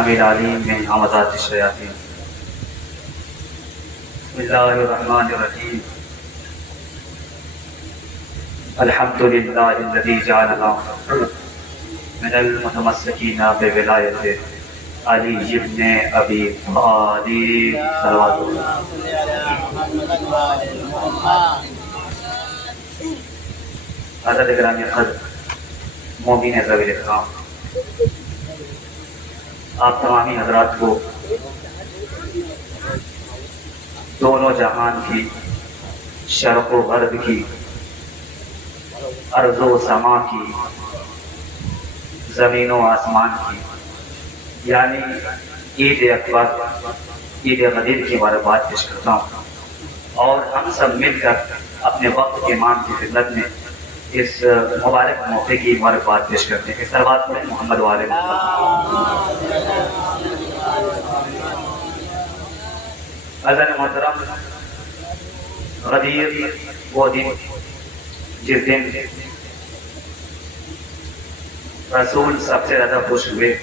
السمیع العلیم من همزات الشیاطین بسم اللہ الرحمن الرحیم الحمد للہ الذی جعلنا من المتمسکین بولایت علی ابن ابی طالب صلوات حضرت گرامی قدر مومنین ذوی الاکرام، آپ تمامی حضرات کو دونوں جہان کی، شرق و غرب کی، ارض و سما کی، زمین و آسمان کی، یعنی عید اکبر، عید غدیر کی مبارکباد پیش کرتا ہوں، اور ہم سب مل کر اپنے وقت کے امام کی خدمت میں اس مبارک موقع کی مبارکباد پیش کرتے ہیں۔ اس طرح میں محمد والے عزیزان محترم، غدیر وہ دن جس دن رسول سب سے زیادہ خوش ہوئے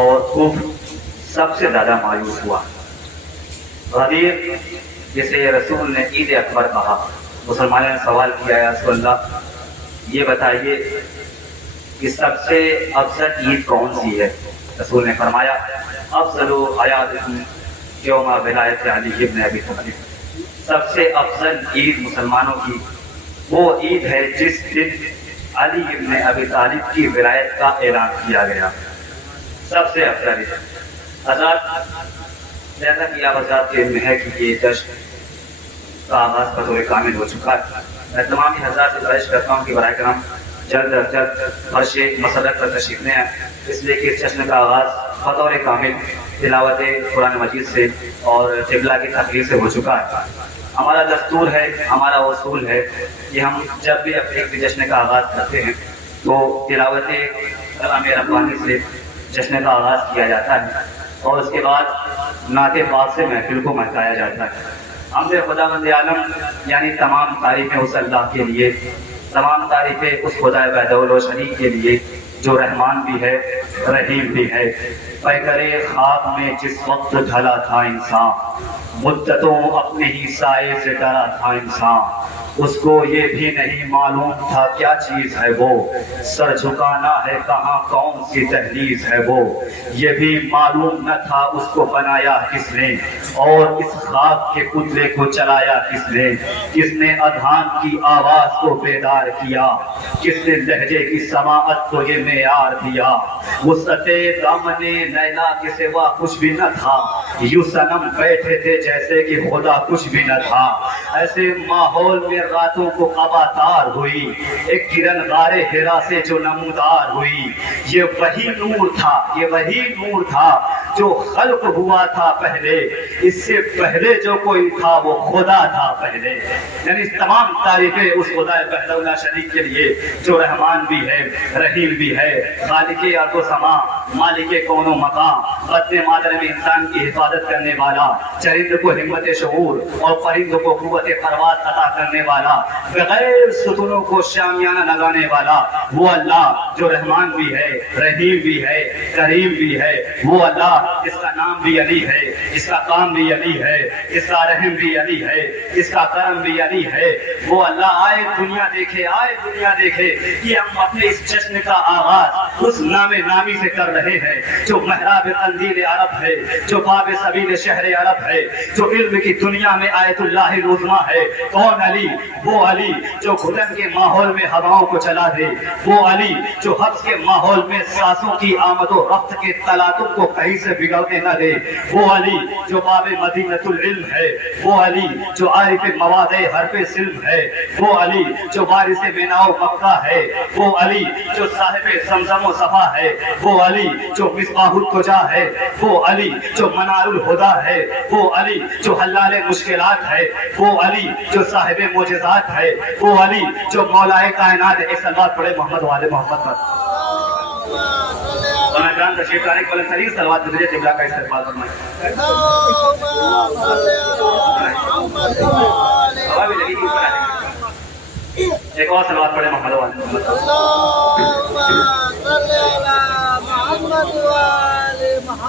اور کفر سب سے زیادہ مایوس ہوا۔ غدیر جسے رسول نے عید اکبر کہا، مسلمانوں نے سوال کیا یا رسول اللہ یہ بتائیے کہ سب سے افضل عید کون سی ہے؟ رسول نے فرمایا افضل اعیادکم یوم ولایت علی ابن ابی طالب، سب سے افضل عید مسلمانوں کی وہ عید ہے جس دن علی ابن ابی طالب کی ولایت کا اعلان کیا گیا، سب سے افضل عید۔ حضرات، جیسا کہ آپ حضرات کے علم ہے کہ یہ جشن کا آغاز بطور کامل ہو چکا ہے، میں تمام حضرات سے گزارش کرتا ہوں کہ برائے کرم جلد از جلد فرش مسرت پر تشریف لے آئیں، اس لیے کہ اس جشن کا آغاز بطور کامل تلاوت قرآن مجید سے اور قبلہ کی تقریر سے ہو چکا ہے۔ ہمارا دستور ہے، ہمارا اصول ہے کہ ہم جب بھی اپنے ایک جشن کا آغاز کرتے ہیں تو تلاوت کلام ربانی سے جشن کا آغاز کیا جاتا ہے اور اس کے بعد نعت پاک سے محفل کو مہکایا جاتا ہے۔ حمد خداوند عالم یعنی تمام تعریفیں اس اللہ کے لیے، تمام تعریفیں اس خدا وحدہ و شریک کے لیے جو رحمان بھی ہے، رحیم بھی ہے۔ پیکرے خاک میں جس وقت ڈھلا تھا انسان، مدتوں اپنے ہی سائے سے ڈرا تھا انسان، اس کو یہ بھی نہیں معلوم تھا کیا چیز ہے وہ، سر جھکانا ہے کہاں کون سی دہلیز ہے وہ، یہ بھی معلوم نہ تھا اس کو بنایا کس نے اور اس خاک کے پتلے کو چلایا کس نے اذان کی آواز کو بیدار کیا، کس نے لہجے کی سماعت کو یہ معیار دیا، وسعت دامن لیلا کے سوا کچھ بھی نہ تھا، یوں صنم بیٹھے تھے جیسے کہ خدا کچھ بھی نہ تھا، ایسے ماحول میں راتوں کو قبا تار ہوئی، ایک کرن غار ہرا سے جو نمودار ہوئی، یہ وہی نور تھا، یہ وہی نور تھا جو خلق ہوا تھا پہلے، اس سے پہلے جو کوئی تھا وہ خدا تھا پہلے۔ یعنی تمام تعریفیں اس خدا وحدہ لا شریک کے لیے جو رحمان بھی ہے، رحیم بھی ہے، خالق ارض و سما، مالک کون و مقام، بطن مادر میں انسان کی حفاظت کرنے والا، چرند کو ہمت شعور اور پرند کو قوت پرواز عطا کرنے والا، بغیر ستونوں کو شامیانہ لگانے والا، وہ اللہ جو رحمان بھی ہے، رحیم بھی ہے، کریم بھی ہے، وہ اللہ اس کا نام بھی علی ہے، اس کا کام بھی علی ہے، اس کا رحم بھی علی ہے، اس کا کرم بھی علی ہے۔ وہ اللہ آئے دنیا دیکھے، آئے دنیا دیکھے کہ ہم اپنے اس جشن کا آغاز اس نام نامی سے کر رہے ہیں جو محراب قندیل عرب ہے، جو باب سبیل شہر عرب ہے، جو علم کی دنیا میں آیت اللہ العظمیٰ ہے۔ کون علی؟ وہ علی جو گھٹن کے ماحول میں ہواؤں کو چلا دے، وہ علی جو حبس کے ماحول میں سانسوں کی آمد و رفت کے تلاطم کو کہیں سے بگڑنے نہ دے، وہ علی جو باب مدینۃ العلم ہے، وہ علی جو عارف مواد حرف سلم ہے، وہ علی جو وارث بناء مکہ ہے، وہ علی جو صاحب زمزم و صفا ہے، وہ علی جو مصباح الدجا ہے، وہ علی جو منار الہدیٰ ہے، وہ علی جو حلال مشکلات ہے، وہ علی جو صاحب معجزات ہے، وہ علی جو مولا کائنات ہے۔ ایک صلوات پڑھے محمد والے محمد پر۔ مولانا جان تشریف لانے کے بلند ترین صلوات درجے قبلہ کا استقبال فرمائیں۔ ہوا بھی لگی اوپر آئے، ایک اور صلوات پڑھے محمد والے محمد پر۔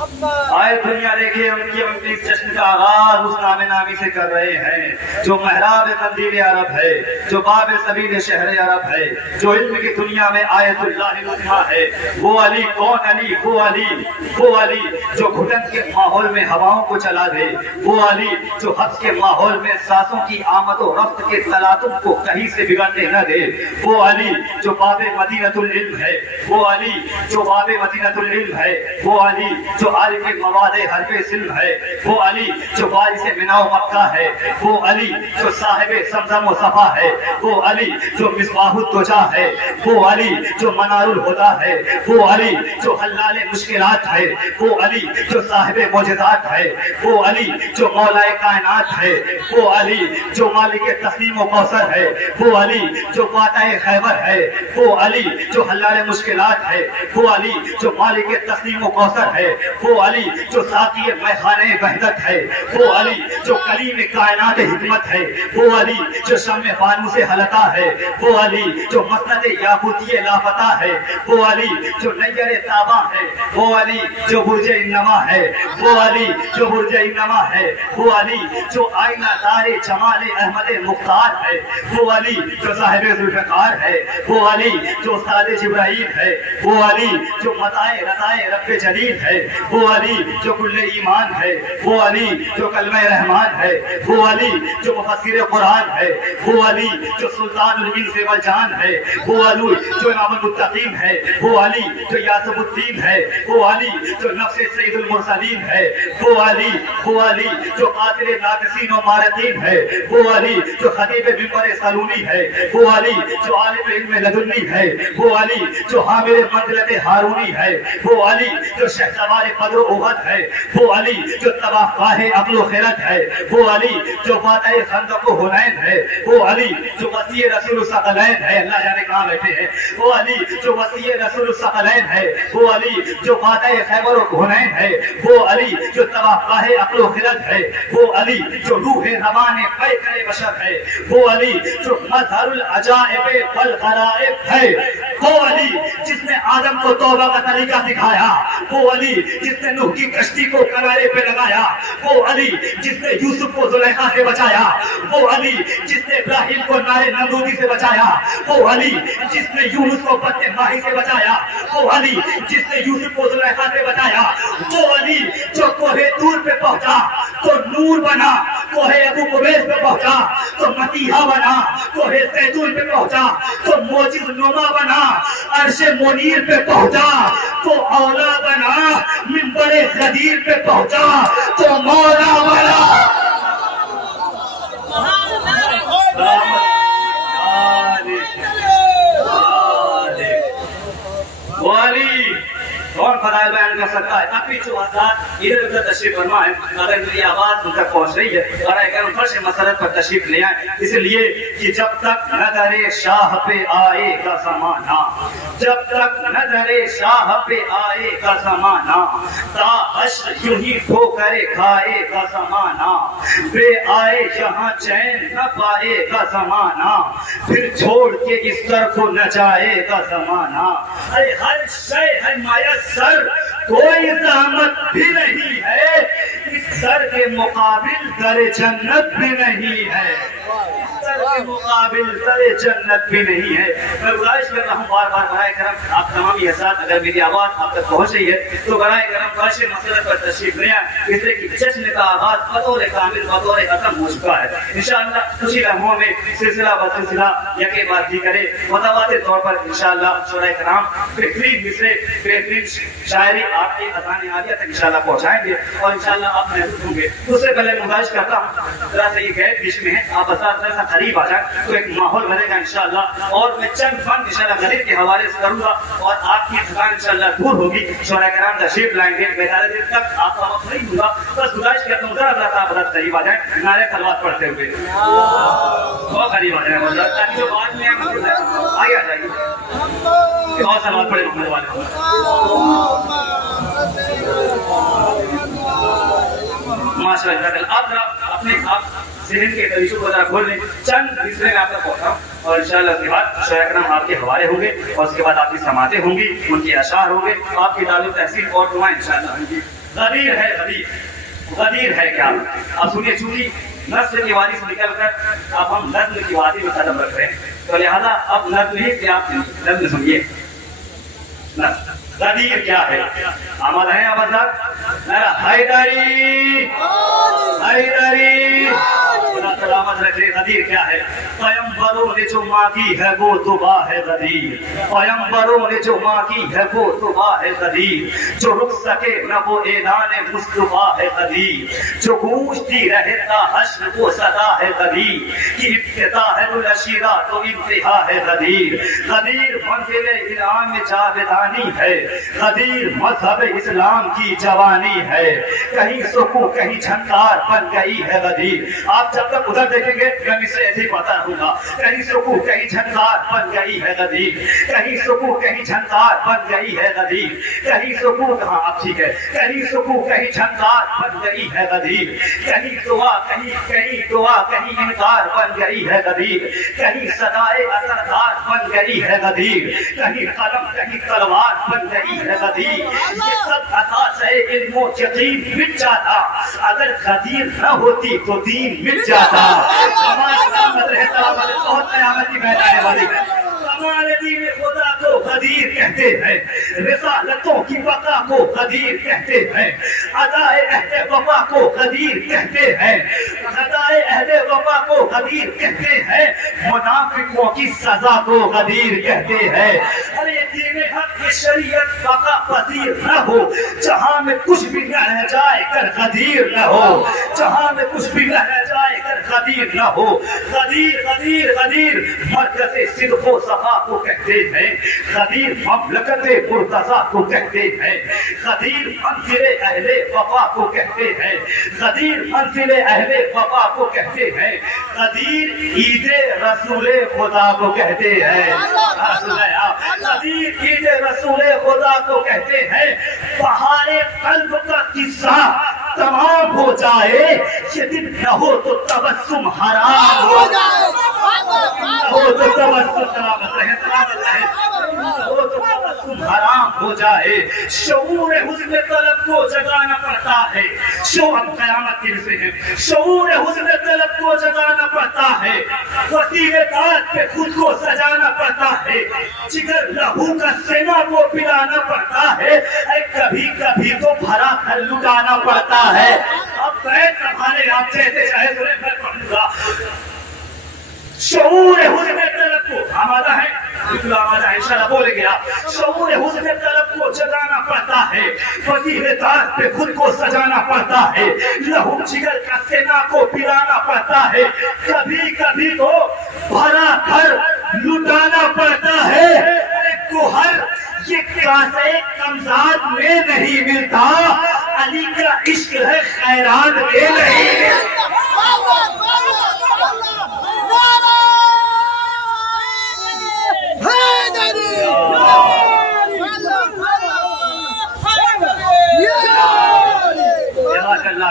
آئے دنیا دیکھیے ان کی جشن کا آغاز اس نام نامی سے کر رہے ہیں جو محراب قندیل عرب ہے، جو باب سبیل شہر عرب ہے، جو علم کی دنیا میں آیت اللہ العظمیٰ ہے۔ وہ علی، کون علی؟ وہ علی جو گھٹن کے ماحول میں ہواؤں کو چلا دے، وہ علی جو حبس کے ماحول میں سانسوں کی آمد و رفت کے تلاطم کو کہیں سے بگڑنے نہ دے، وہ علی جو باب مدینۃ العلم ہے، وہ علی جو باب مدینۃ العلم ہے، وہ علی جو عالم مواد حرف سلم ہے، وہ علی جو وارث منا و مکہ ہے، وہ علی جو صاحب زمزم و صفا ہے، وہ علی جو مصباح الدجا ہے، وہ علی جو منار الہدیٰ ہے، وہ علی جو حلال مشکلات ہے، وہ علی جو صاحب معجزات ہے، وہ علی جو مولا کائنات ہے، وہ علی جو مالک تسلیم و کوثر ہے، وہ علی جو فاتح خیبر ہے، وہ علی جو حلال مشکلات ہے، وہ علی جو مالک تسلیم و کوثر ہے، وہ علی جو ساقی میخانے وحدت ہے، وہ علی جو کلیم کائنات حکمت ہے، وہ علی جو شمع فانوس حلقہ ہے، وہ علی جو مسند یاقوتی لافتہ ہے، وہ علی جو نیر تابہ ہے، وہ علی جو برج انما ہے، وہ علی جو برج انما ہے، وہ علی جو آئینہ دار جمال احمد مختار ہے، وہ علی جو صاحب ذوالفقار ہے، وہ علی جو استاد جبرائیل ہے، وہ علی جو متائے رضائے رب جلیل ہے، وہ علی جو کل ایمان ہے، وہ علی جو کلمہ رحمان ہے، وہ علی جو مفسر قرآن ہے، وہ علی جو سلطان الانس والجان ہے، وہ علی جو امام المتقین ہے، وہ علی جو یاسب الدین ہے، وہ علی جو نفس سید المرسلین ہے، وہ علی جو قاتل ناقصین و مارقین ہے، وہ علی جو خطیب منبر سالونی ہے، وہ علی جو عالم علم لدنی ہے، وہ علی جو حامل منزلت ہارونی ہے، وہ علی جو شہسوار قدر و احد ہے، وہ علی جو طواف گاہ عقل و خیرت ہے، وہ علی جو فاتح خندق و حنین ہے، وہ علی جو وسیع رسول الثقلین ہے، اللہ جانے کہاں بیٹھے ہیں، وہ علی جو وسیع رسول الثقلین ہے، وہ علی جو فاتح خیبر و حنین ہے، وہ علی جو طواف گاہ عقل و خیرت ہے، وہ علی جو روح رمان پیکر بشر ہے، وہ علی جو مظہر العجائب والغرائب ہے، وہ علی جس نے آدم کو توبہ کا طریقہ سکھایا، وہ علی جس نے نوح کی کشتی کو کنارے پہ لگایا، وہ علی جس نے یوسف کو زلیخا سے بچایا، وہ علی جس نے ابراہیم کو نارے نمرودی سے بچایا، وہ علی جس نے یونس کو بطن ماہی سے بچایا، وہ علی جس نے یوسف کو زلیخا سے بچایا، وہ علی جو کوہ طور پہ پہنچا تو نور بنا، کوہ ابو قبیس پہ پہنچا تو مسیحا بنا، کوہ زیتون پہ پہنچا تو موجز نما بنا، عرش منیر پہ پہنچا تو اولا بنا، منبر غدیر پہ پہنچا تو مولا بنا۔ والی کون فضائل بیان کر سکتا ہے؟ ابھی جو حضرات ادھر ادھر تشریف فرما ہے، اگر میری آواز ان تک پہنچ رہی ہے، برائے کرم فرش مسرت پر تشریف لے آئیں، اس لیے کہ جب تک نظر شاہ پہ آئے گا زمانہ، جب تک نظر شاہ پہ آئے گا زمانہ، تا حشر یوں ہی ٹھوکرے کھائے گا زمانہ، بے آئے یہاں چین نہ پائے گا زمانہ، پھر چھوڑ کے اس سر کو نہ جائے گا زمانہ، ارے ہر شے ہے میسر، کوئی زحمت بھی نہیں ہے، اس سر کے مقابل در جنت بھی نہیں ہے، اس سر کے مقابل در جنت بھی نہیں ہے۔ میں گزارش کر رہا ہوں بار بار برائے کرم آپ تمام یہ حضرات، اگر میری آواز آپ تک پہنچ رہی ہے تو برائے کرم فرش مسرت پر تشریف لے آئیں، اس لیے کہ جشن کا آغاز بطور کامل بطور ختم ہو چکا ہے۔ انشاءاللہ کچھ ہی لمحوں میں سلسلہ ب سلسلہ یکے بعد دیگرے متواتر طور پر انشاءاللہ شعراء کرام بہترین مصرے بہترین شاعری آپ کی اذان عالیہ تک انشاءاللہ پہنچائیں گے اور انشاءاللہ آپ محفوظ ہوں گے۔ اس سے پہلے گزارش کرتا ہوں ذرا سا یہ گیپ بیچ میں ہے، آپ ذرا سا قریب آ جائیں تو ایک ماحول بنے گا انشاءاللہ، اور میں چند فن انشاءاللہ غریب کے حوالے سے کروں گا اور آپ کی تھکان انشاءاللہ دور ہوگی۔ شعراء کرام تشریف لائیں گے، بیدار دیر تک آپ کا وقت نہیں ہوگا، بس گزارش کرتا ہوں ذرا سا آپ قریب آ جائیں نعرے خلوات پڑھتے ہوئے، بہت قریب آ جائیں تاکہ جو بعد میں آگے آ جائیے اور سلوات پڑھے محمد والے۔ ماشاءاللہ آپ ذرا اپنے آپ ذہن کے دریچوں کو ذرا کھول لیں، چند مصرے میں آپ تک پہنچا ہوں۔ اور انشاءاللہ اس کے بعد شیخ اکرم آپ کے حوالے ہوں گے اور اس کے بعد آپ کی سماعتیں ہوں گی، ان کے اشعار ہوں گے، آپ کی تعلق تحصیل اور دعائیں انشاءاللہ ہوں گی۔ غدیر ہے غدیر، غدیر ہے کیا؟ اب سنیے، چونکہ نسل کی وادی سے نکل کر اب ہم نظم کی وادی میں قدم رکھ رہے ہیں، تو لہذا اب نظم ہی سے آپ نظم سنیے۔ غدیر کیا ہے؟ آمد ہے آمد میرا حیدری حیدری، خدا سلامت رکھے۔ غدیر کیا ہے؟ پیمبروں نے جو مانگی ہے وہ دعا ہے غدیر، پیمبروں نے جو مانگی ہے وہ دعا ہے غدیر، جو رک سکے نہ وہ اعلان مصطفیٰ ہے غدیر، جو گونجتی رہے تا حشر وہ صدا ہے غدیر، کی ابتدا ہے الاشیرہ تو انتہا ہے غدیر، غدیر منزل انعام میں جاودانی ہے، غدیر مذہب اسلام کی جوانی ہے، کہیں سکون کہیں جھنکار بن گئی ہے غدیر۔ آپ جب تک ادھر دیکھیں گے میں اسے ایسے ہی پڑھتا رہوں گا، کہیں سکون کہیں جھنکار بن گئی ہے غدیر، کہیں سکون کہیں جھنکار بن گئی ہے غدیر، کہیں سکون، ہاں آپ ٹھیک ہے، کہیں سکون کہیں جھنکار بن گئی ہے غدیر، کہیں دعا کہیں دعا کہیں انکار بن گئی ہے غدیر، کہیں صدائے اثردار بن گئی ہے غدیر، کہیں قلم کہیں تلوار بن گئی ہے غدیر، یہ سب اساس ہے علم و یقین مٹ جاتا، اگر غدیر نہ ہوتی تو دین مٹ جاتا۔ بہت قیامتی بیٹھا ہے والی ہے، کمال دین خدا کو غدیر کہتے ہیں، رسالتوں کی وقع کو غدیر کہتے ہیں، ادائے عہد وفا کو غدیر کہتے ہیں، ادائے عہد وفا کو غدیر کہتے ہیں، منافقوں کی سزا کو غدیر کہتے ہیں۔ ارے دین حق کی شریعت بقا پذیر نہ ہو، جہاں میں کچھ بھی نہ رہ جائے کر غدیر نہ ہو، جہاں میں کچھ بھی نہ رہ جائے کر غدیر نہ ہو۔ غدیر غدیر غدیر مرکز صدق و صفا کو کہتے ہیں، غدیر مملکت مرتضی کو کہتے ہیں، غدیر منزل اہل وفا کو کہتے ہیں، غدیر منزل اہل وفا کو کہتے ہیں، غدیر عید رسول خدا کو کہتے ہیں، غدیر عید رسول خدا کو کہتے ہیں۔ بہار قلب کا قصہ تمام ہو جائے، یہ دن نہ ہو تو تبسم حرام ہو جائے، ہو تو تبسم سلامت رہے، سلامت رہے، ہو تو تبسم حرام ہو جائے۔ شعور حسن طلب کو جگانا پڑتا ہے، شعور قیامت کے سے ہے، شعور حسن طلب کو جگانا پڑتا ہے، وسیع داد پہ خود کو سجانا پڑتا ہے، جگر لہو کا سینہ کو پلانا پڑتا ہے، کبھی کبھی تو بھرا گھر لٹانا پڑتا ہے۔ اب بیت سنبھالے آپ جیسے چاہے سنے پھر پڑھوں گا۔ شعور حسن طلب کو آمادہ ہے، بالکل آمادہ ہے، انشاءاللہ بولیں گے آپ۔ شعور حسن طلب کو جگانا پڑتا ہے، وسیع داد پہ خود کو سجانا پڑتا ہے، لہو جگر کا سینہ کو پلانا پڑتا ہے، کبھی کبھی تو بھرا گھر لٹانا پڑتا ہے۔ گوہر یہ کاسے کمزاد میں نہیں ملتا، علی کا عشق ہے خیرات میں نہیں ملتا۔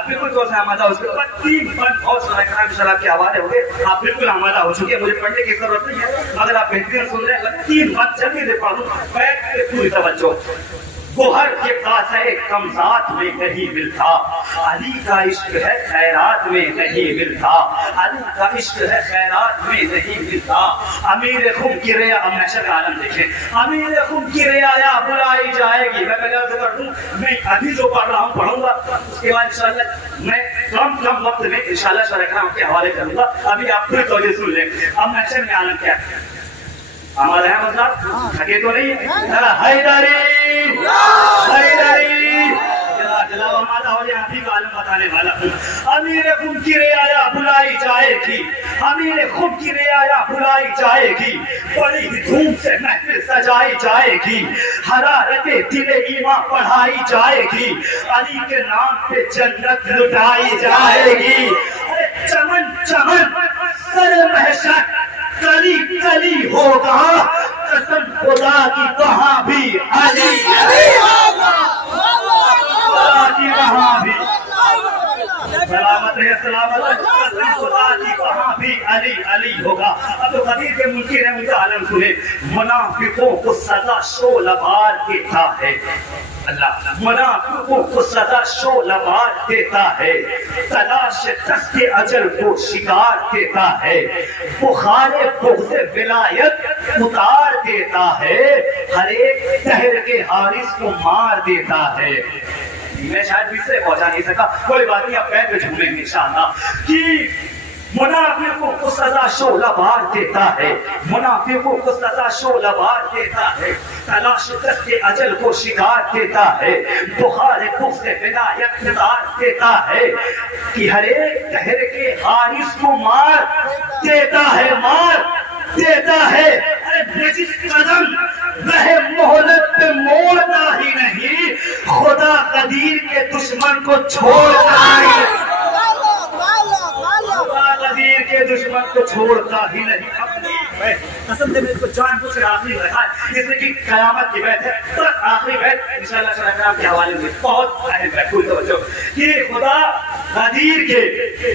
بالکل تو سے آمادہ ہو چکے، تین بند اور سنائے کرام انشاءاللہ آپ کے حوالے ہوں گے، آپ بالکل آمادہ ہو چکے، مجھے پڑھنے کی ضرورت نہیں ہے، اگر آپ بہترین سن رہے ہیں تین بند جلدی سے پڑھ دوں، بیٹھ کے پوری توجہ۔ گوہر کے کاسے کمزاد میں نہیں ملتا، علی کا عشق ہے خیرات میں نہیں ملتا، علی کا عشق ہے خیرات میں نہیں ملتا۔ امیر خم کی ریا، اب محشر کا عالم دیکھیں، امیر خم کی رعایا بلائی جائے گی۔ میں پہلے عرض کر دوں، میں ابھی جو پڑھ رہا ہوں پڑھوں گا، اس کے بعد انشاءاللہ میں کم وقت میں انشاءاللہ شرح کرام کے حوالے کروں گا، ابھی آپ پوری توجہ سن لیں۔ اب محشر میں عالم کیا ہے؟ ہمارے یہاں مطلب تھکے تو نہیں؟ حیدری حیدری جناب آمادہ ہو جائے، آپ ہی کا عالم بتانے والا ہوں۔ امیر خم کی رعایا بلائی جائے گی، امیر خم کی رعایا بلائی جائے گی، بڑی دھوم سے محفل سجائی جائے گی، حرارت دل ایمان پڑھائی جائے گی، علی کے نام پہ جنت لٹائی جائے گی۔ چمن چمن سر محشر کلی کلی ہوگا، قسم خدا کی وہاں بھی علی علی ہوگا، خدا کی وہاں بھی سلامت ہے سلامت ہے خدا کی کہاں بھی علی علی ہوگا. اب تو قدیر کے منکر ہیں ان کا عالم سنے. منافقوں کو سزا شعلہ بار دیتا ہے اللہ, منافقوں کو سزا شعلہ بار دیتا ہے, تلاش دست اجل کو شکار دیتا ہے, بخار بغض ولایت اتار دیتا ہے, ہر ایک دہر کے حارث کو مار دیتا ہے. میں شاید بھی سے پہنچا نہیں سکا, کوئی بات نہیں, اب پیر پہ جھولیں گے انشاءاللہ. کہ منافقوں کو سزا شعلہ بار دیتا ہے, منافقوں کو سزا شعلہ بار دیتا ہے, تلاش دست اجل کو شکار دیتا ہے, بخار بغض ولایت اتار دیتا ہے, کہ ہر ایک دہر کے حارث کو مار دیتا ہے, مار دیتا ہے. ارے جس قدم وہ مہلت پہ موڑتا ہی نہیں, خدا قدیر کے دشمن کو چھوڑتا ہی, خدا قدیر کے دشمن کو چھوڑتا ہی نہیں. قسم سے میں اس کو جان بوجھ کر آخری رکھا ہے, اس لیے کہ قیامت کی بیت ہے, بس آخری بیت انشاءاللہ شرح کرام کے حوالے سے بہت اہم ہے. کوئی توجہ کہ خدا قدیر کے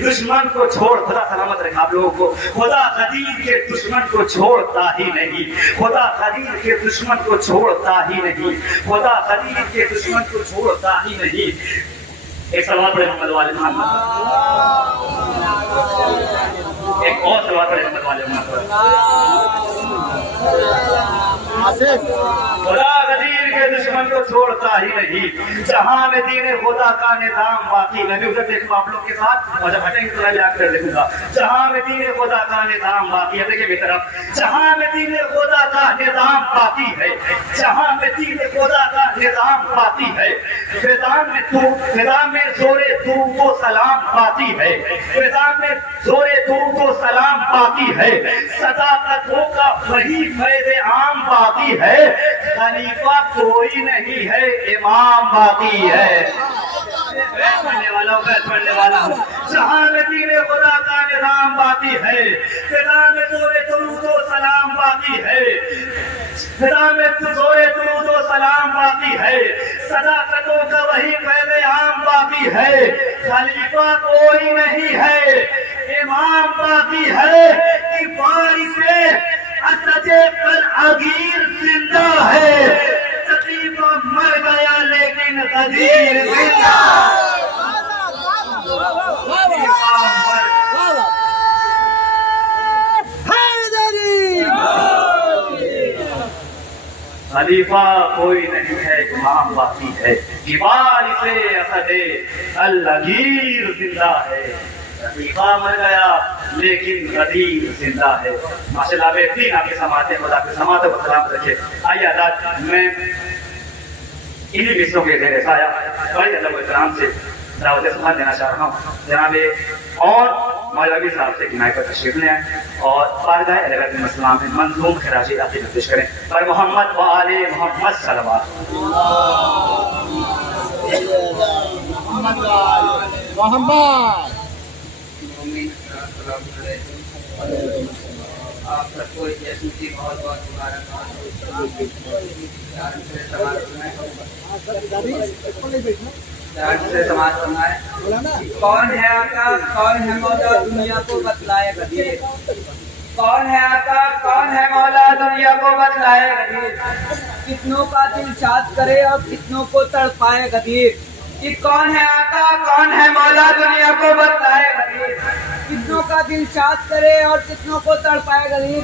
دشمن کو چھوڑ, خدا سلامت رکھا آپ لوگوں کو, خدا قدیر کے دشمن کو چھوڑتا ہی نہیں, خدا قدیر کے دشمن کو چھوڑتا ہی نہیں, خدا قدیر کے دشمن کو چھوڑتا ہی نہیں. ایک سلوات پڑھے محمد والے محمد, ایک اور سلوات پڑھے محمد والے محمد. خدا قدیر کے دشمن کو چھوڑتا ہی نہیں, جہاں میں دین خدا کا نظام باقی. میں بھی ادھر دیکھوں آپ لوگ کے ساتھ, اور جب ہٹیں گے تو میں بھی آپ کر دیکھوں گا. جہاں میں دین خدا کا نظام باقی ہے, دیکھیں میری طرف, جہاں میں دین خدا کا نظام باقی ہے, جہاں میں دین خدا کا نظام باقی ہے, فضا میں زور درود و سلام باقی ہے, فضا میں زور درود و سلام باقی ہے, صداقتوں کا وہی فیض عام باقی ہے, خلیفہ کوئی نہیں ہے, امام باقی ہے. پڑھنے والا ہوں, پڑھنے والا ہوں. جہاں میں دین خدا کا نظام باقی ہے, فضا میں زور درود و سلام باقی ہے, فضا میں زور درود و سلام باقی ہے, صداقتوں کا وہی فیض عام باقی ہے, خلیفہ کوئی نہیں ہے, امام باقی ہے. کہ وارث اسد عگیر زندہ ہے, تقیبہ مر گیا لیکن قدیر زندہ. خلیفہ کوئی نہیں ہے, امام باقی ہے. وارث اسد العگیر زندہ ہے, خلیفہ مر گیا لیکن قدیر زندہ ہے. ماشاءاللہ بہترین آپ کے سماعت ہیں, خدا کے سماعت و سلام رکھے. آئیے آداد میں انہی مصروں کے زیر سایہ بڑے ادب و احترام سے دعوت سماعت دینا چاہ رہا ہوں. جناب اور مولوی صاحب سے کنائے پر تشریف لے آئیں اور بارگاہ الہیات الاسلام میں منظوم خراج عقیدت پیش کریں. پر محمد و آل محمد صلوات. محمد آپ سب کو جشن کی بہت بہت مبارکباد. کون ہے آقا, کون ہے مولا, دنیا کو بتلائے قدیر. کون ہے آقا, کون ہے مولا, دنیا کو بتلائے قدیر. کتنوں کا دل شاد کرے اور کتنوں کو تڑپائے قدیر. کہ کون ہے آقا, کون ہے مولا, دنیا کو بتلائے قدیر. کتنوں کا دل شاد کرے اور کتنوں کو تڑپائے قدیر.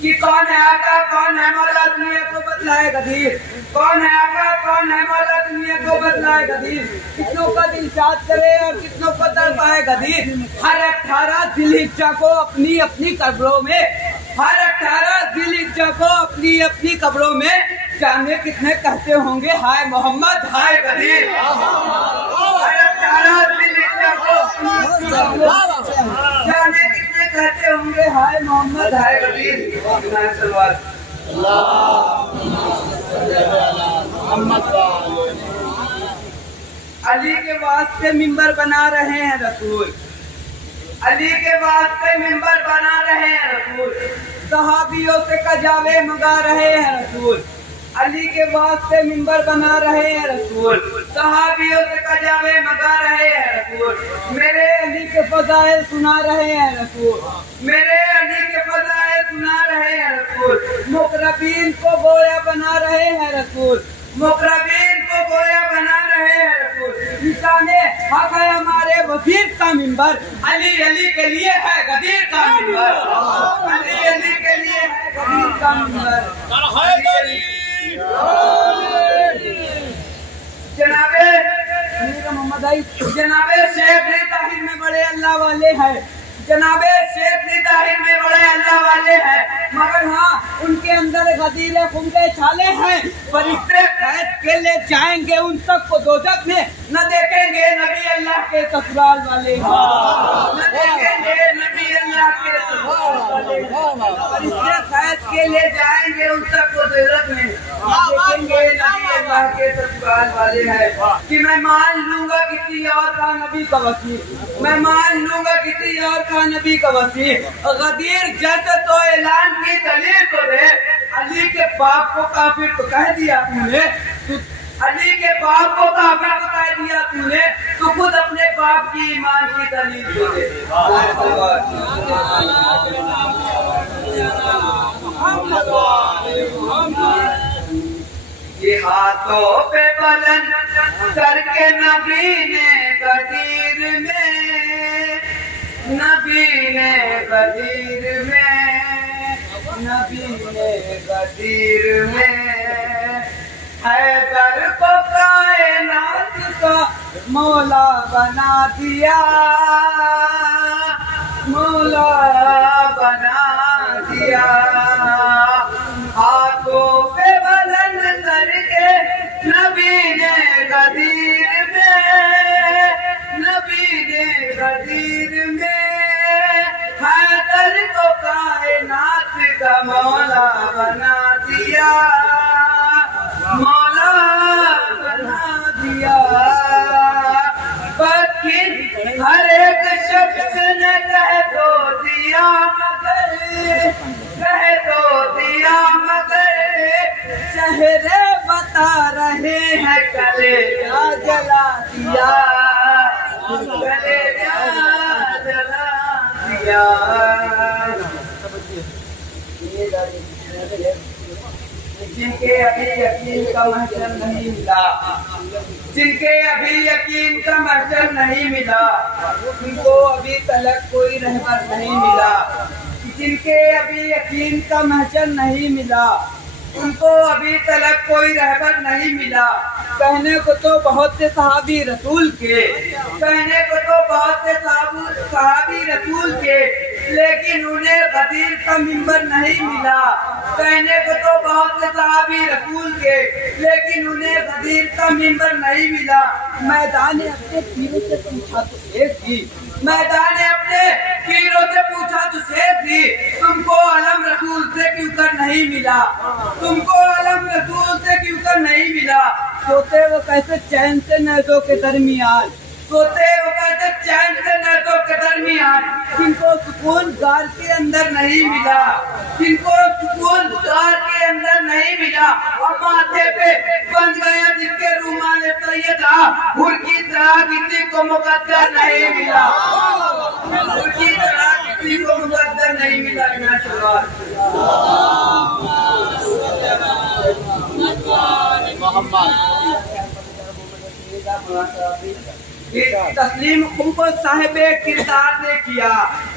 کہ کون ہے آقا, کون ہے مولا, دنیا کو بتلائے قدیر. کون ہے آقا, کون ہے مولا, دنیا کو بتلائے قدیر. کتنوں کا دل شاد کرے اور کتنوں کو تڑپائے قدیر. ہر 18 ذی الحجہ کو اپنی اپنی قبروں میں, ہر 18 ذی الحجہ کو اپنی اپنی قبروں میں جانے کتنے کہتے ہوں گے ہائے محمد ہائے قدیر. ہر 18 ذی الحجہ کو جانے کتنے کہتے ہوں گے ہائے محمد ہائے قدیر. علی کے واسطے منبر بنا رہے ہیں رسول, علی کے واسطے منبر بنا رہے ہیں رسول. صحابیوں سے کجاوے منگا رہے ہیں رسول, علی کے واسطے منبر بنا رہے ہیں رسول. صحابیوں سے کجاوے منگا رہے ہیں رسول. میرے علی کے فضائل سنا رہے ہیں رسول، میرے علی کے فضائل سنا رہے ہیں رسول، مقربین کو گویا بنا رہے ہیں رسول، مقربین کو گویا بنا رہے ہیں رسول۔ نشان حق ہے ہمارے وزیر کا منبر، علی علی کے لیے ہے غدیر کا منبر، علی علی کے لیے ہے غدیر کا منبر۔ جناب محمد آئی، جناب شیخ علی طاہر میں بڑے اللہ والے ہیں، جناب شیخ علی طاہر میں بڑے اللہ والے ہیں، مگر ہاں ان کے اندر غدیر خون کے چھالے ہیں۔ فرشتے قید کے لے جائیں گے ان سب کو دوزخ میں، نہ دیکھیں گے نبی اللہ کے سسرال والے، نہ دیکھیں گے نبی اللہ کے سسرال والے۔ فرشتے قید کے لے جائیں گے ان سب کو دوزخ میں، نہ دیکھیں گے نبی اللہ کے سسرال والے ہیں۔ کہ میں مان لوں گا کسی اور کا نبی کا وسیع، میں مان لوں گا کسی اور کا نبی کا وسیع۔ غدیر جیسے تو اعلان کی دلیل تو دے، علی کے باپ کو کافر تو کہہ دیا تو نے، علی کے باپ کو کافر تو کہہ دیا تو نے، تو خود اپنے باپ کی ایمان کی دلیل تو دے۔ یہ ہاتھوں پہ بلند کر کے نبی نے غدیر میں، نبی نے غدیر میں، نبی نے غدیر میں، حیدر کو کائنات کا مولا بنا دیا، مولا بنا دیا۔ ہاتھوں پہ بلند کر کے نبی نے غدیر میں، نبی نے غدیر میں، حیدر کو کائنات کا مولا بنا دیا، مولا بنا دیا۔ لیکن ہر ایک شخص نے کہہ تو دیا مگر چہرے بتا رہے ہیں کلیجہ جلا دیا، کلیجہ جلا دیا۔ جن کے ابھی یقین کا محشر نہیں ملا، جن کے ابھی یقین کا محشر نہیں ملا، جن کو ابھی تلک کوئی رہبر نہیں ملا، جن کے ابھی یقین کا محشر نہیں ملا، ان کو ابھی تلک کوئی رہبر نہیں ملا۔ کہنے کو تو بہت سے صحابی رسول کے، کہنے کو تو بہت سے صحابی رسول کے، لیکن انہیں غدیر کا منبر نہیں ملا۔ کہنے کو تو بہت سے صحابی رسول کے، لیکن انہیں غدیر کا منبر نہیں ملا۔ میدان اپنے پیروں سے پوچھا تو ایک تھی، میدان اپنے پیروں سے پوچھا تو شیخ تھی، تم کو علم رسول سے کیوں کر نہیں ملا، تم کو علم رسول سے کیوں کر نہیں ملا۔ سوتے وہ کیسے چین سے نیزوں کے درمیان، سوتے وہ کیسے چین سے نیزوں کے درمیان، جن کو سکون غار کے اندر نہیں ملا، جن کو سکون غار کے اندر نہیں ملا، اور ماتھے پہ بن گیا جس کے رومال سیدہ، حور کی طرح کسی کو مقدر نہیں ملا، حور کی طرح کسی کو مقدر نہیں ملا۔ تسلیم خم کو صاحب کردار نے کیا،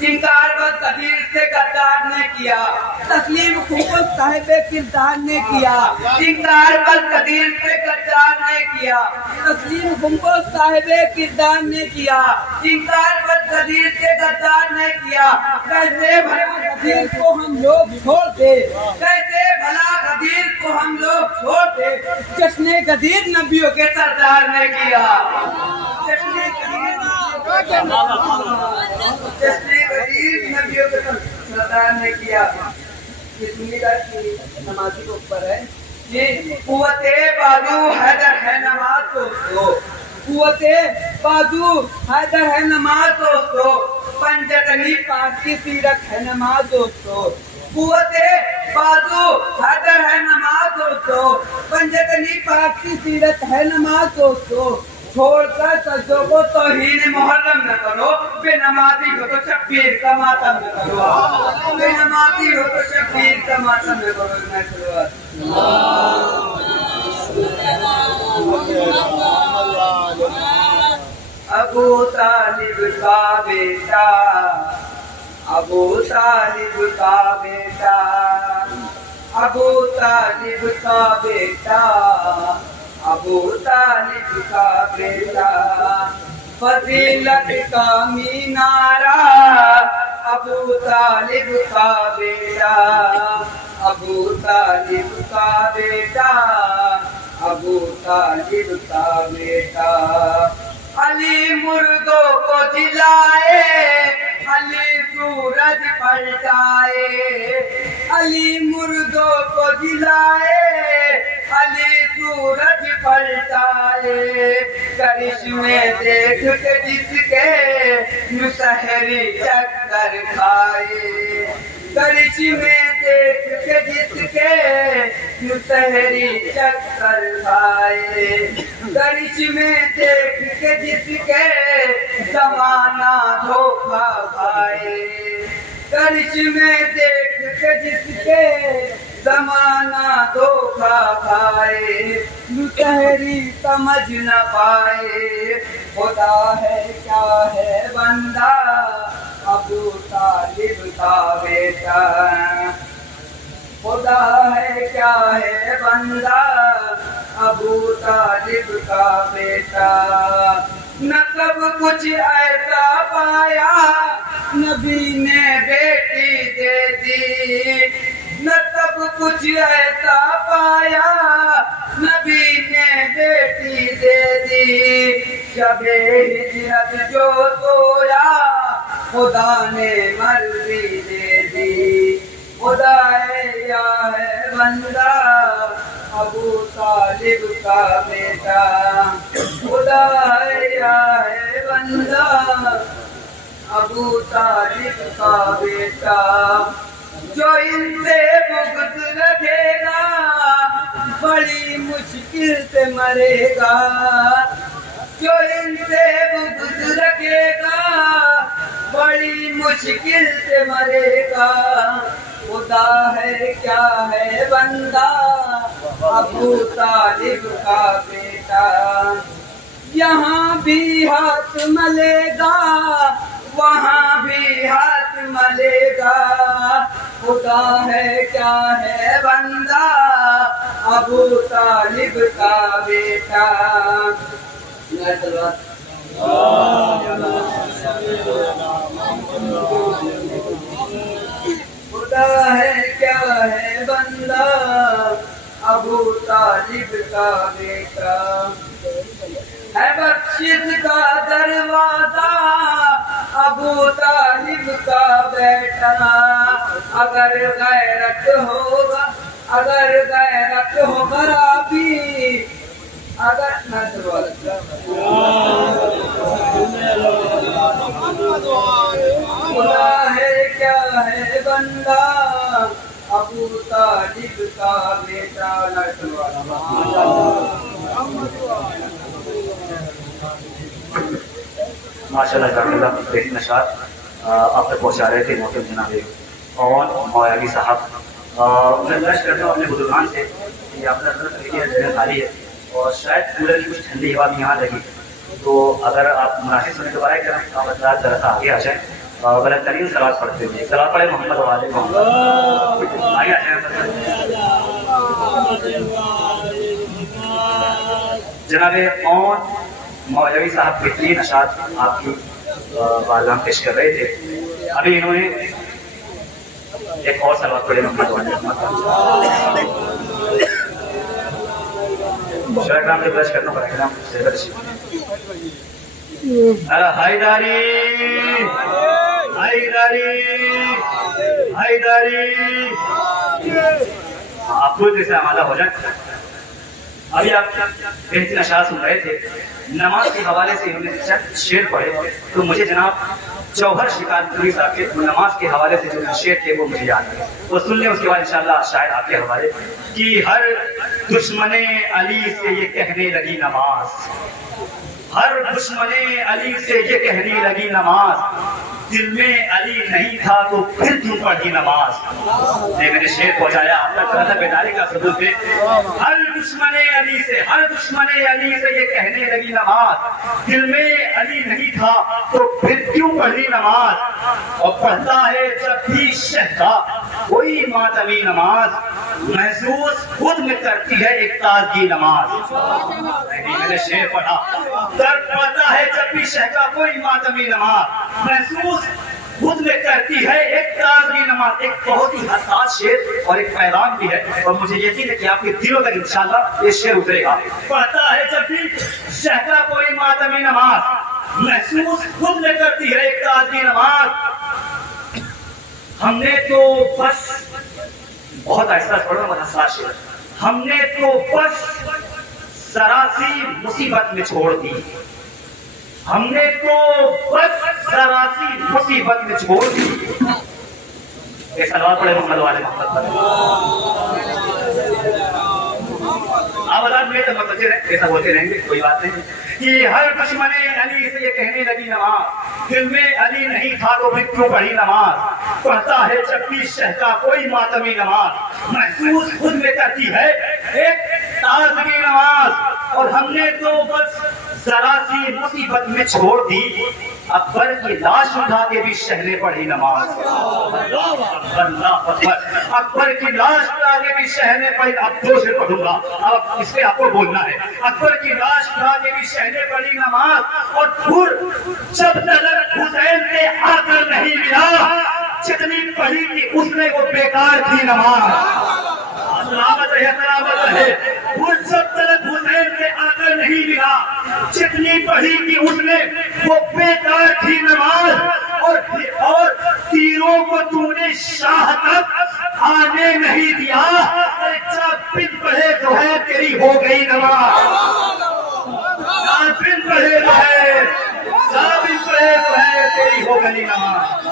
انکار بس قدیر سے غدار نے کیا۔ تسلیم خم کو صاحب کردار نے کیا، انکار بس قدیر سے غدار نے کیا۔ تسلیم خم کو صاحب کردار نے کیا، انکار بس قدیر سے غدار نے کیا۔ کیسے بھلا غدیر کو ہم لوگ چھوڑ دے، کیسے بھلا غدیر کو ہم لوگ چھوڑ دے، جشن غدیر نبیوں کے سردار نے کیا، جشن غدیر نبیوں کے سردار نے کیا۔ نمازی کے اوپر ہے یہ قوت بازو حیدر ہے نماز دوستو، قوت بازو حیدر ہے نماز دوستو، پنجت علی پاک کی سیرت ہے نماز دوستو، قوت بازو حیدر ہے نماز دوستو، پنجت علی پاک کی سیرت ہے نماز دوستو۔ چھوڑ کر سجدوں کو توہین محرم نہ کرو، بے نمازی ہو تو شبیر کا ماتم نہ کرو، بے نمازی ہو تو شبیر کا ماتم نہ کرو۔ میں ابو طالب کا بیٹا، ابو طالب کا بیٹا، ابو طالب کا بیٹا، ابو طالب کا بیٹا، فضیلت کا مینارہ ابو طالب کا بیٹا، ابو طالب کا بیٹا، ابو طالب کا بیٹا۔ علی مردوں کو جلائے، علی سورج پلٹائے، علی مردوں کو جلائے، علی سورج پلٹائے، کرشمے دیکھ کے جس کے مسحری چکر کھائے، کرشمے دیکھ کے جس کے مسحری چکر کھائے، کرشمے دیکھ کے جس کے زمانہ دھوکہ کھائے، کرشمے دیکھ کے جس کے زمانہ دھوکہ کھائے، مسحری سمجھ نہ پائے، خدا ہے کیا ہے بندہ ابو طالب کا بیٹا، خدا ہے کیا ہے بندہ ابو طالب کا بیٹا۔ نہ سب کچھ ایسا پایا نبی نے بیٹی دے دی، نہ سب کچھ ایسا پایا نبی نے بیٹی دے دی، شب ہجرت جو سویا خدا نے مرضی دے دی، خدا یا ہے بندہ ابو طالب کا بیٹا، خدا یا ہے بندہ ابو طالب کا بیٹا۔ جو ان سے بغض رکھے گا بڑی مشکل سے مرے گا، جو ان سے بغض رکھے گا بڑی مشکل سے مرے گا، خدا ہے کیا ہے بندہ ابو طالب کا بیٹا۔ یہاں بھی ہاتھ ملے گا وہاں بھی ہاتھ ملے گا، خدا ہے کیا ہے بندہ ابو طالب کا بیٹا۔ خدا ہے کیا ہے بندہ ابو طالب کا بیٹا، ہے بخشش کا دروازہ ابو طالب کا بیٹا، اگر غیرت ہوگا، اگر غیرت ہوگا بھی، اگر خدا ہے کیا ہے بندہ ابو طالب کا بیٹا۔ ماشاء اللہ جزاک اللہ بہترین نشاط آپ تک پہنچا رہے تھے محترم جناب اور مولانا صاحب۔ میں گزارش کرتا ہوں اپنے بزرگان سے کہ اپنا جگہ خالی ہے اور شاید کولر کی کچھ ٹھنڈی ہوا بھی یہاں لگی، تو اگر آپ مناسب سمجھ دوبارہ کریں آپ حضرات ذرا سا آگے آ جائیں، غلط ترین سلاد پڑھتے ہوئے سلاد پڑھے محمد والے محمد، آگے آ جائیں جناب۔ اور مولوی صاحب بہترین اشعار آپ کی بارگاہ میں پیش کر رہے تھے، ابھی انہوں نے ایک اور سلوات پڑھے محمد والے محمد، شاید نام سے برش کرنا پڑے گا حیداری حیداری حیداری۔ آپ خود سے آمادہ ہو جائیں۔ ابھی آپ بہترین اشعار سن رہے تھے، نماز کے حوالے سے انہوں نے چند شعر پڑھے، تو مجھے جناب جوہر شکارپوری صاحب کے نماز کے حوالے سے جو شعر تھے وہ مجھے یاد ہے، وہ سن لیں، اس کے بعد انشاءاللہ شاید آپ کے حوالے کہ ہر دشمن علی سے یہ کہنے لگی نماز، ہر دشمن علی سے یہ کہنے لگی نماز، دل میں علی نہیں تھا تو پھر کیوں پڑھی نماز۔ یہ میں نے شعر پہنچایا آپ تک، تھوڑا سا بیداری کا ثبوت دے۔ ہر دشمن علی سے یہ کہنے لگی نماز، دل میں علی نہیں تھا تو پھر کیوں پڑھی نماز۔ اور پڑھتا ہے جب بھی شہدا کوئی ماتمی نماز، محسوس خود میں کرتی ہے ایک تازگی نماز۔ میں نے شعر پڑھا، درد پڑتا ہے جب بھی شہدا کوئی ماتمی نماز، محسوس خود میں کرتی ہے ایک تازگی نماز۔ ایک بہت ہی حساس شعر اور ایک پیغام بھی ہے، اور مجھے یقین ہے کہ آپ کے دلوں تک انشاءاللہ یہ شعر اترے گا۔ پڑھتا ہے جب بھی شہدا کوئی ماتمی نماز، محسوس خود میں کرتی ہے ایک تازگی نماز۔ ہم نے تو بس، بہت احساس پڑھو اور حساس شعر، ہم نے تو بس ذرا سی مصیبت میں چھوڑ دی، ہم نے تو بس ذرا سی مصیبت میں چھوڑ دی۔ ایک سلوات پڑھے محمد والے محمد پر۔ آپ آزاد میں تو متوجہ رہیں، ایسا بولتے رہیں گے، کوئی بات نہیں کہ ہر دشمن علی سے یہ کہنے لگی نماز، دل میں علی نہیں تھا تو پھر کیوں پڑھی نماز۔ پڑھتا ہے جب بھی شہدا کوئی ماتمی نماز، محسوس خود میں کرتی ہے ایک تازگی نماز۔ اور ہم نے تو بس ذرا سی مصیبت میں چھوڑ دی، اکبر کی لاش اٹھا کے بھی شہنے پڑھی نماز۔ اللہ اکبر، اکبر کی لاش اٹھا کے بھی شہنے پڑھی۔ اب دو سے پڑھوں گا، اب اس پہ آپ کو بولنا ہے۔ اکبر کی لاش اٹھا کے بھی شہنے پڑھی نماز، اور پھر جب تلک حسین سے آ کر نہیں ملا، جتنی پڑھی تھی اس نے وہ بیکار تھی نماز۔ سلامت ہے، سلامت ہے۔ وہ جب تلک حسین سے آ کر نہیں ملا، جتنی پڑھی تھی اس نے وہ بیکار تھی نماز۔ اور تیروں کو تو نے شاہ تک آنے نہیں دیا، جب بن پڑھے تو ہے تیری ہو گئی نماز۔ بن پڑھے تو ہے، جب بن پڑھے تو ہے تیری ہو گئی نماز۔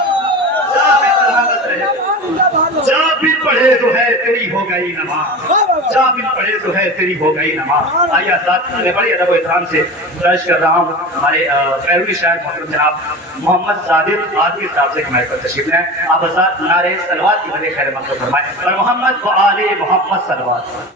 جا بھی پڑھے تو ہے تیری ہو گئی نماز، جا بھی پڑھے تو ہے تیری ہو گئی نماز۔ آئیے ساتھ میں بڑی ادب و احترام سے گزارش کر رہا ہوں ہمارے بیرونی شاعر محترم جناب محمد صادق عادی صاحب سے ہمارے پر تشریف لائیں۔ آپ ساتھ نعرہ صلوات کی بڑے خیر مقدم فرمائیں، اور محمد و آل محمد صلوات۔